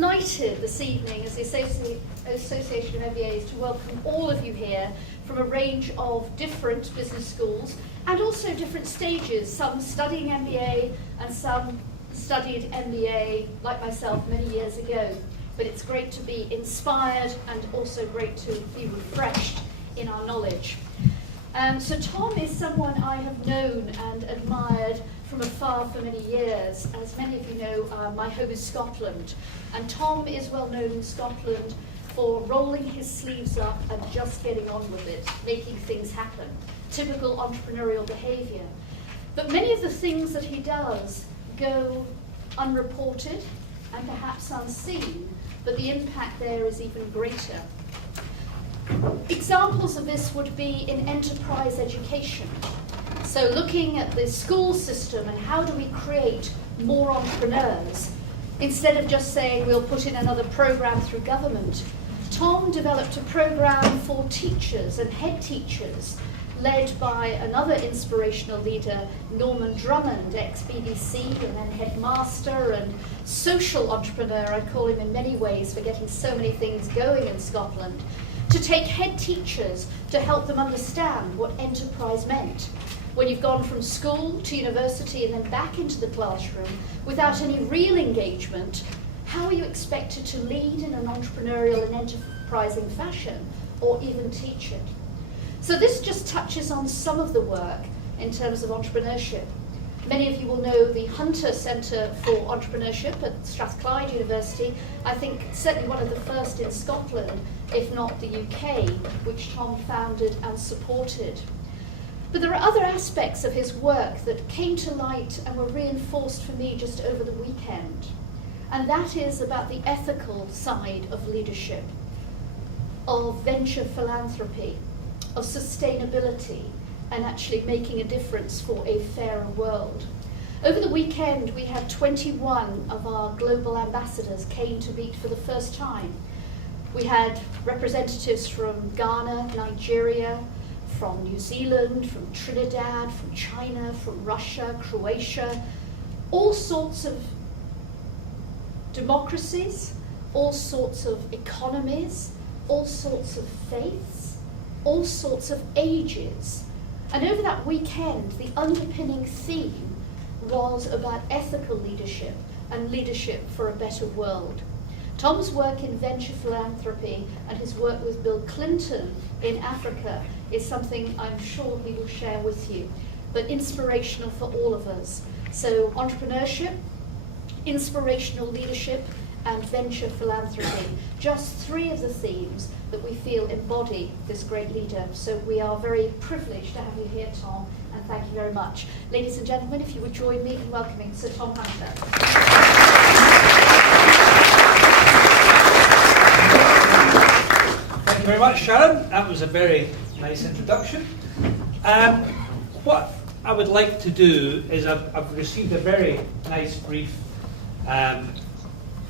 delighted this evening as the Association of MBAs to welcome all of you here from a range of different business schools and also different stages, some studying MBA and some studied MBA like myself many years ago. But it's great to be inspired and also great to be refreshed in our knowledge. So Tom is someone I have known and admired from afar for many years. As many of you know, my home is Scotland, and Tom is well known in Scotland for rolling his sleeves up and just getting on with it, making things happen. Typical entrepreneurial behaviour. But many of the things that he does go unreported and perhaps unseen, but the impact there is even greater. Examples of this would be in enterprise education. So looking at the school system and how do we create more entrepreneurs, instead of just saying we'll put in another program through government, Tom developed a program for teachers and head teachers led by another inspirational leader, Norman Drummond, ex-BBC and then headmaster and social entrepreneur. I call him in many ways for getting so many things going in Scotland, to take head teachers to help them understand what enterprise meant. When you've gone from school to university and then back into the classroom without any real engagement, how are you expected to lead in an entrepreneurial and enterprising fashion, or even teach it? So this just touches on some of the work in terms of entrepreneurship. Many of you will know the Hunter Centre for Entrepreneurship at Strathclyde University. I think certainly one of the first in Scotland, if not the UK, which Tom founded and supported. But there are other aspects of his work that came to light and were reinforced for me just over the weekend. And that is about the ethical side of leadership, of venture philanthropy, of sustainability, and actually making a difference for a fairer world. Over the weekend, we had 21 of our global ambassadors came to meet for the first time. We had representatives from Ghana, Nigeria, from New Zealand, from Trinidad, from China, from Russia, Croatia, all sorts of democracies, all sorts of economies, all sorts of faiths, all sorts of ages. And over that weekend, the underpinning theme was about ethical leadership and leadership for a better world. Tom's work in venture philanthropy and his work with Bill Clinton in Africa is something I'm sure he will share with you, but inspirational for all of us. So entrepreneurship, inspirational leadership, and venture philanthropy, just three of the themes that we feel embody this great leader. So we are very privileged to have you here, Tom, and thank you very much. Ladies and gentlemen, if you would join me in welcoming Sir Tom Hunter. Thank you very much, Sharon. That was a very nice introduction. What I would like to do is I've received a very nice brief,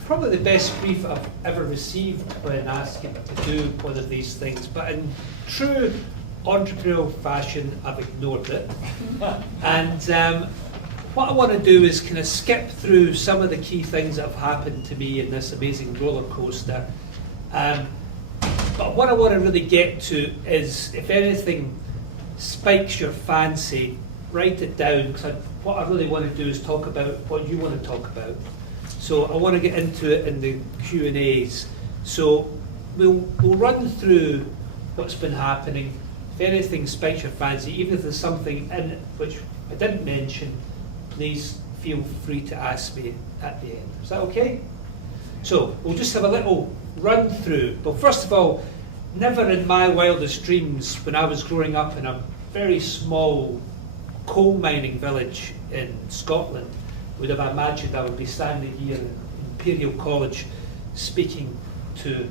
probably the best brief I've ever received when asking to do one of these things, but in true entrepreneurial fashion, I've ignored it. And what I want to do is kind of skip through some of the key things that have happened to me in this amazing roller coaster. But what I want to really get to is, if anything spikes your fancy, write it down, because what I really want to do is talk about what you want to talk about. So I want to get into it in the Q&As. So we'll run through what's been happening. If anything spikes your fancy, even if there's something in it which I didn't mention, please feel free to ask me at the end. Is that okay? So we'll just have a little run through. But first of all, never in my wildest dreams, when I was growing up in a very small coal mining village in Scotland, would have imagined I would be standing here in Imperial College speaking to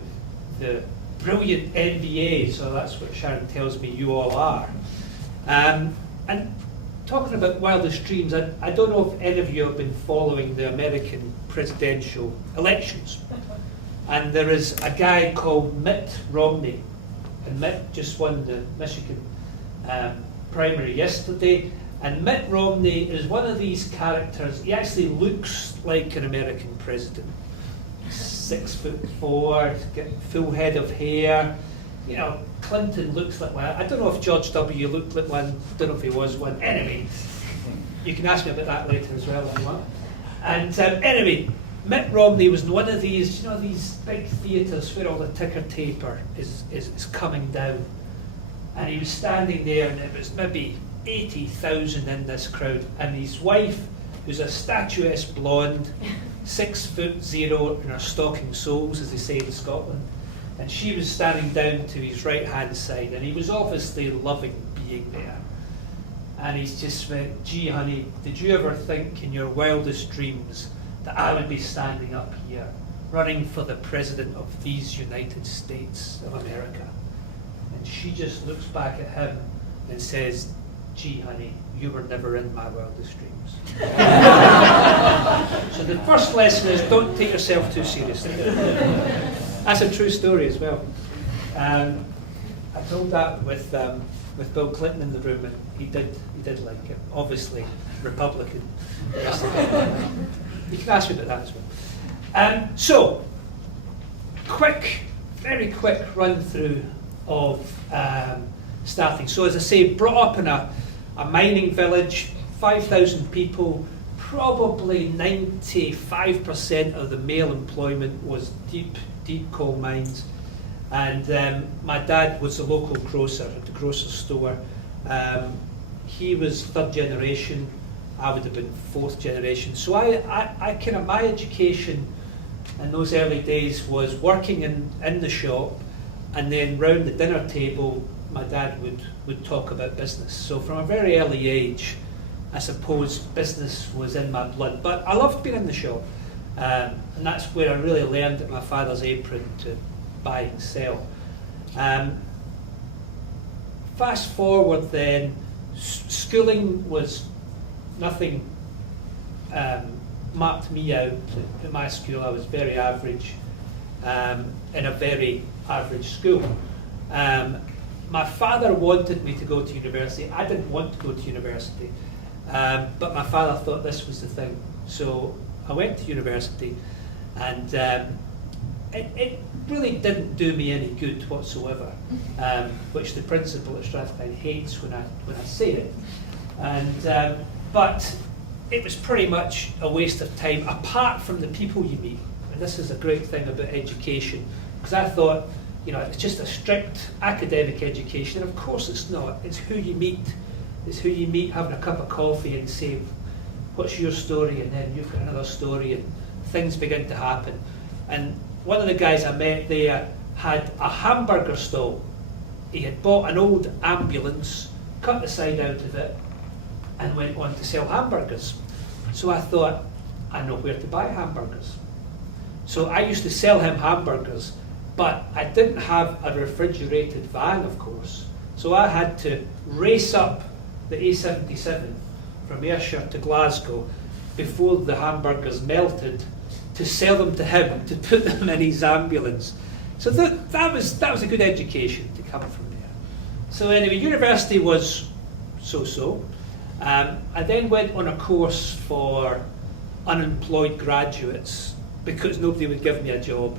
the brilliant MBA, so that's what Sharon tells me you all are. And talking about wildest dreams, I don't know if any of you have been following the American presidential elections. And there is a guy called Mitt Romney, and Mitt just won the Michigan primary yesterday. And Mitt Romney is one of these characters. He actually looks like an American president. 6'4", got full head of hair. You know, Clinton looks like one. I don't know if George W. looked like one. Don't know if he was one. Anyway, you can ask me about that later as well if you want. And anyway, Mitt Romney was in one of these, you know, these big theatres where all the ticker taper is coming down. And he was standing there, and it was maybe 80,000 in this crowd. And his wife, who's a statuesque blonde, 6'0" in her stocking soles, as they say in Scotland, and she was standing down to his right-hand side, and he was obviously loving being there. And he's just went, "Gee, honey, did you ever think in your wildest dreams that I would be standing up here, running for the President of these United States of America?" And she just looks back at him and says, "Gee, honey, you were never in my wildest dreams." So the first lesson is don't take yourself too seriously. That's a true story as well. I told that with Bill Clinton in the room, and he did like it. Obviously, Republican. You can ask me about that as well. So, very quick run through of starting. So as I say, brought up in a mining village, 5,000 people, probably 95% of the male employment was deep coal mines. And my dad was a local grocer at the grocer's store. He was third generation, I would have been fourth generation. So I kind of, my education in those early days was working in the shop, and then round the dinner table, my dad would talk about business. So from a very early age, I suppose business was in my blood. But I loved being in the shop, and that's where I really learned at my father's apron to buy and sell. Fast forward then, schooling was nothing marked me out at my school. I was very average in a very average school. My father wanted me to go to university. I didn't want to go to university, but my father thought this was the thing. So I went to university, and it really didn't do me any good whatsoever, which the principal at Strathclyde hates when I say it. And but it was pretty much a waste of time, apart from the people you meet. And this is a great thing about education, because I thought, you know, it's just a strict academic education. And of course it's not. It's who you meet. It's who you meet having a cup of coffee and say, "What's your story?" And then you've got another story, and things begin to happen. And one of the guys I met there had a hamburger stall. He had bought an old ambulance, cut the side out of it, and went on to sell hamburgers. So I thought, I know where to buy hamburgers. So I used to sell him hamburgers, but I didn't have a refrigerated van, of course. So I had to race up the A77 from Ayrshire to Glasgow before the hamburgers melted to sell them to him, to put them in his ambulance. So that was a good education to come from there. So anyway, university was so-so. I then went on a course for unemployed graduates because nobody would give me a job.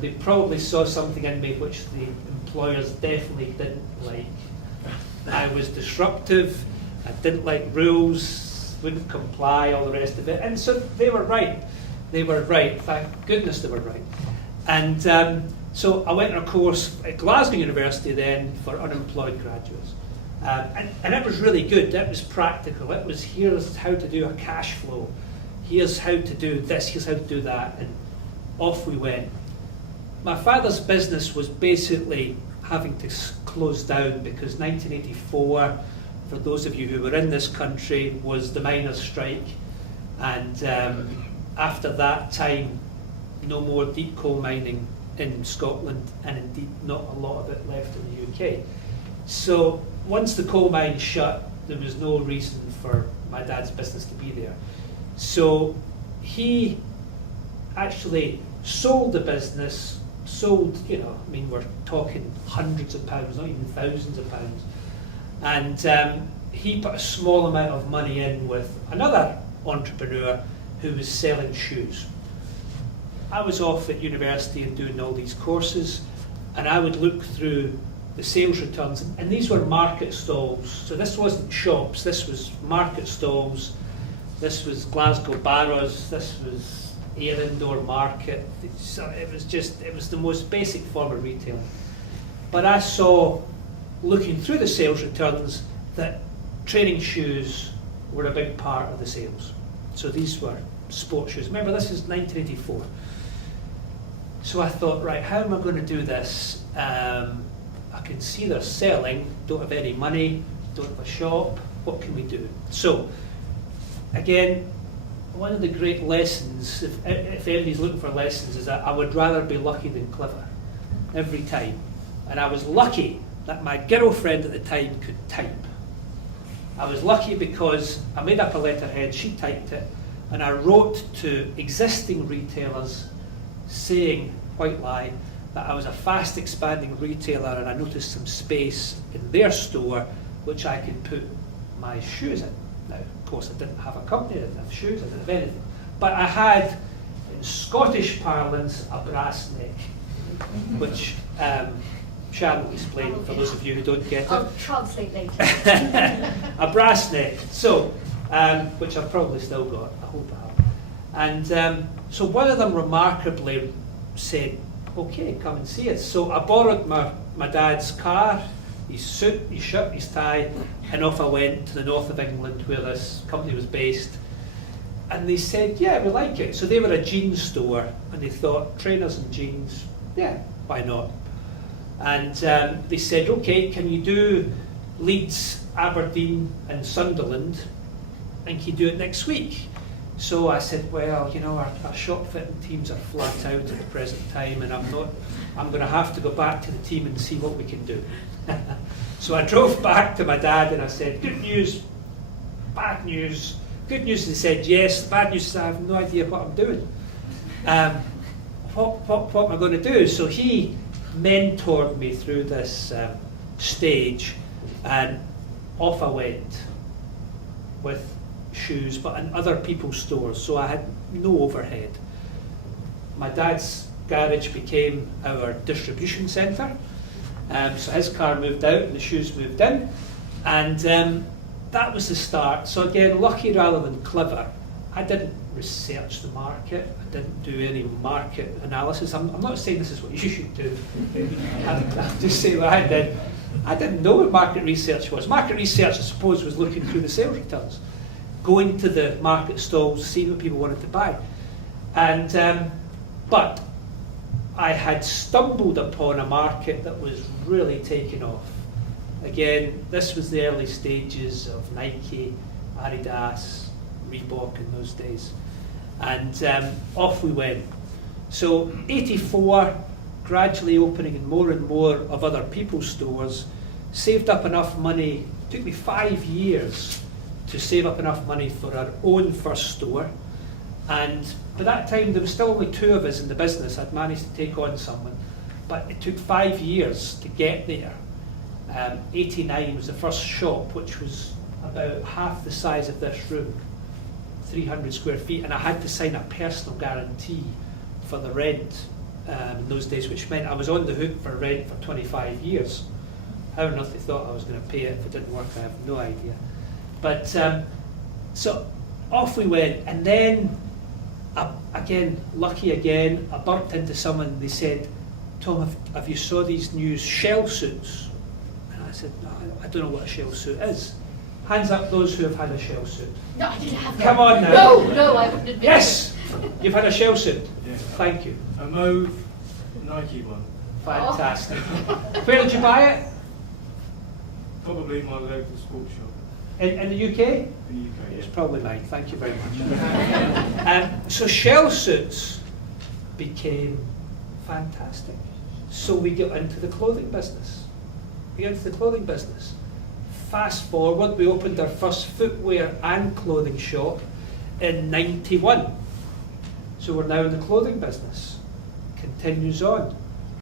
They probably saw something in me which the employers definitely didn't like. I was disruptive, I didn't like rules, wouldn't comply, all the rest of it. And so they were right. They were right. Thank goodness they were right. And so I went on a course at Glasgow University then for unemployed graduates. And it was really good. It was practical. It was, here's how to do a cash flow. Here's how to do this. Here's how to do that. And off we went. My father's business was basically having to close down because 1984, for those of you who were in this country, was the miners' strike. And after that time, no more deep coal mining in Scotland, and indeed not a lot of it left in the UK. So once the coal mine shut, there was no reason for my dad's business to be there. So he actually sold the business, I mean, we're talking hundreds of pounds, not even thousands of pounds. And he put a small amount of money in with another entrepreneur who was selling shoes. I was off at university and doing all these courses, and I would look through the sales returns, and these were market stalls. So this wasn't shops, this was market stalls, this was Glasgow Barrows, this was Ayr Indoor Market. So it was the most basic form of retailing. But I saw, looking through the sales returns, that training shoes were a big part of the sales. So these were sports shoes. Remember, this is 1984. So I thought, right, how am I going to do this? I can see they're selling, don't have any money, don't have a shop, what can we do? So, again, one of the great lessons, if anybody's looking for lessons, is that I would rather be lucky than clever, every time. And I was lucky that my girlfriend at the time could type. I was lucky because I made up a letterhead, she typed it, and I wrote to existing retailers saying, white lie, that I was a fast expanding retailer and I noticed some space in their store which I could put my shoes in. Now, of course, I didn't have a company, I didn't have shoes, I didn't have anything. But I had, in Scottish parlance, a brass neck, which Sharon will explain for those of you who don't get it. I'll translate later. A brass neck, so, which I've probably still got, I hope I have. And so one of them remarkably said, okay, come and see us. So I borrowed my dad's car, his suit, his shirt, his tie, and off I went to the north of England where this company was based. And they said, yeah, we like it. So they were a jeans store, and they thought, trainers and jeans, yeah, why not? And they said, okay, can you do Leeds, Aberdeen and Sunderland, and can you do it next week? So I said, well, you know, our shop fitting teams are flat out at the present time, and I'm going to have to go back to the team and see what we can do. So I drove back to my dad and I said, good news, bad news. Good news, he said, yes. Bad news is I have no idea what I'm doing. What am I going to do? So he mentored me through this stage, and off I went with shoes, but in other people's stores, so I had no overhead. My dad's garage became our distribution centre, so his car moved out and the shoes moved in, and that was the start. So again, lucky rather than clever. I didn't research the market, I didn't do any market analysis. I'm not saying this is what you should do. I'm just saying what I did. I didn't know what market research was. Market research, I suppose, was looking through the sales returns, going to the market stalls, seeing what people wanted to buy. And but I had stumbled upon a market that was really taking off. Again, this was the early stages of Nike, Adidas, Reebok in those days. And off we went. So 84, gradually opening in more and more of other people's stores, saved up enough money. It took me 5 years to save up enough money for our own first store. And by that time, there was still only 2 of us in the business. I'd managed to take on someone. But it took 5 years to get there. 89 was the first shop, which was about half the size of this room, 300 square feet, and I had to sign a personal guarantee for the rent in those days, which meant I was on the hook for rent for 25 years. How on earth they thought I was going to pay it if it didn't work, I have no idea. But so off we went, and then again, lucky again, I bumped into someone and they said, Tom, have you saw these new shell suits? And I said, no, I don't know what a shell suit is. Hands up those who have had a shell suit. No, I didn't have Come one. on now. No, I wouldn't admit Yes, you've had a shell suit. Yeah. Thank you. A mauve Nike one. Fantastic. Where did you buy it? Probably my local sports shop In the UK? in the UK. It's probably mine. Thank you very much. So shell suits became fantastic. So we got into the clothing business. Fast forward, we opened our first footwear and clothing shop in 91. So we're now in the clothing business. Continues on.